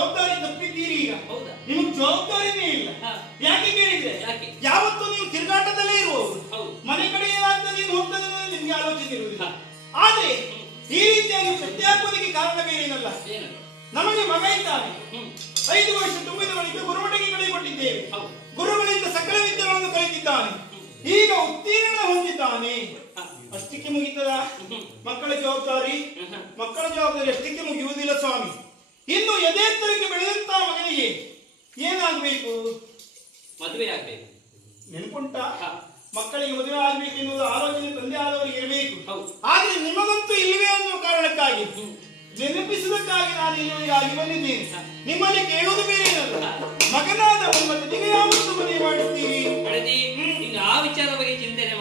ಜವಾಬ್ದಾರಿ ತಪ್ಪಿದ್ದೀರಿ ಈಗ. ಹೌದಾ? ಜವಾಬ್ದಾರಿನೇ ಇಲ್ಲ. ಯಾಕೆ ಕೇಳಿದ್ರೆ? ಯಾವತ್ತು ನೀವು ತಿರುಗಾಟದಲ್ಲೇ ಇರುವವರು. ಮನೆ ಕಡೆ ಏನಾಗ್ತದೆ ನೀನು ಹೋಗ್ತದೆ ನಿಮ್ಗೆ ಆಲೋಚನೆ ಇರುವುದಿಲ್ಲ. ಆದ್ರೆ ಈ ರೀತಿಯಾಗಿ ಸತ್ಯ ಹಾಕೋದಕ್ಕೆ ಕಾರಣವೇನಲ್ಲ ನಮಗೆ ಮಗ ಇದ್ದಾನೆ. ಐದು ವರ್ಷ ತುಂಬಿದ ಬಳಿಕ ಗುರುಮಠಕ್ಕೆ ಕಡೆ ಕೊಟ್ಟಿದ್ದೇವೆ. ಗುರುಗಳಿಂದ ಸಕಲ ವಿದ್ಯೆಗಳನ್ನು ಕಲಿತಿದ್ದಾನೆ. ಈಗ ಉತ್ತೀರ್ಣ ಹೊಂದಿದ್ದಾನೆ. ಅಷ್ಟಕ್ಕೆ ಮುಗಿತದ? ಮಕ್ಕಳ ಜವಾಬ್ದಾರಿ? ಮಕ್ಕಳ ಜವಾಬ್ದಾರಿ ಅಷ್ಟಕ್ಕೆ ಮುಗಿಯುವುದಿಲ್ಲ ಸ್ವಾಮಿ. ಯಥೇತ್ತರಿಗೆ ಬೆಳೆದಂತ ಮಗನಿಗೆ? ಏನಾಗಬೇಕು? ಮದುವೆ ಆಗ್ಬೇಕು ನೆನಪುಂಟ. ಮಕ್ಕಳಿಗೆ ಮದುವೆ ಆಗ್ಬೇಕು ಎನ್ನುವುದು ಆರೋಗ್ಯದ ತಂದೆ ಆದವರಿಗೆ ಇರಬೇಕು. ಹೌದು. ಆದ್ರೆ ನಿಮಗಂತೂ ಇಲ್ಲವೇ ಅನ್ನುವ ಕಾರಣಕ್ಕಾಗಿ. ನೆನಪಿಸುವುದಕ್ಕಾಗಿ ನಾನು ಇಲ್ಲಿವರೆಗಾಗಿ ಬಂದಿದ್ದೇನೆ. ಹ. ನಿಮ್ಮಲ್ಲಿ ಕೇಳುವುದು ಬೇರೆ ಮಗನಾದ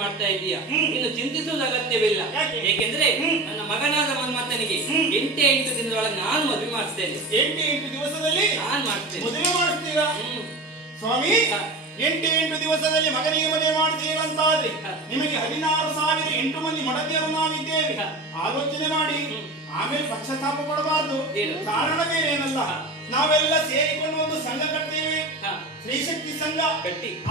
ಮಾಡ್ತಾ ಇದೀಯಾ ಇನ್ನು ಚಿಂತಿಸುವುದು ಅಗತ್ಯವಿಲ್ಲ? ಏಕೆಂದ್ರೆ. ನನ್ನ ಮಗನಾದ ಮನ್ಮಥನಿಗೆ. ಎಂಟೇ ಎಂಟು ದಿನದೊಳಗೆ ನಾನು ಮದುವೆ ಮಾಡಿಸ್ತೇನೆ ಎಂಟು ಎಂಟು ದಿವಸದಲ್ಲಿ ನಾನು ಮಾಡ್ತೇನೆ ಮದುವೆ ಮಾಡಿಸ್ತೀರಾ? ಸ್ವಾಮಿ. ಎಂಟು ಎಂಟು ದಿವಸದಲ್ಲಿ ಮಗನಿಗೆ ಮದುವೆ ಮಾಡಿದ್ರೆ. ನಿಮಗೆ ಹದಿನಾರು ಸಾವಿರ ಎಂಟು ಮಂದಿ ಮಡದಿಯರು ನಾವಿದ್ದೇವೆ. ಆಲೋಚನೆ ಮಾಡಿ. ಆಮೇಲೆ ಪಕ್ಷತಾಪ ಕೊಡಬಾರದು ಏನು? ಕಾರಣ ಬೇರೆ ಏನಲ್ಲ ನಾವೆಲ್ಲ ಸೇರಿಕೊಂಡು ಒಂದು ಸಂಘ ಕಟ್ತೇವೆ. ಸ್ತ್ರೀಶಕ್ತಿ ಸ್ತ್ರೀ ಶಕ್ತಿ ಸಂಘ. ಗಟ್ಟಿ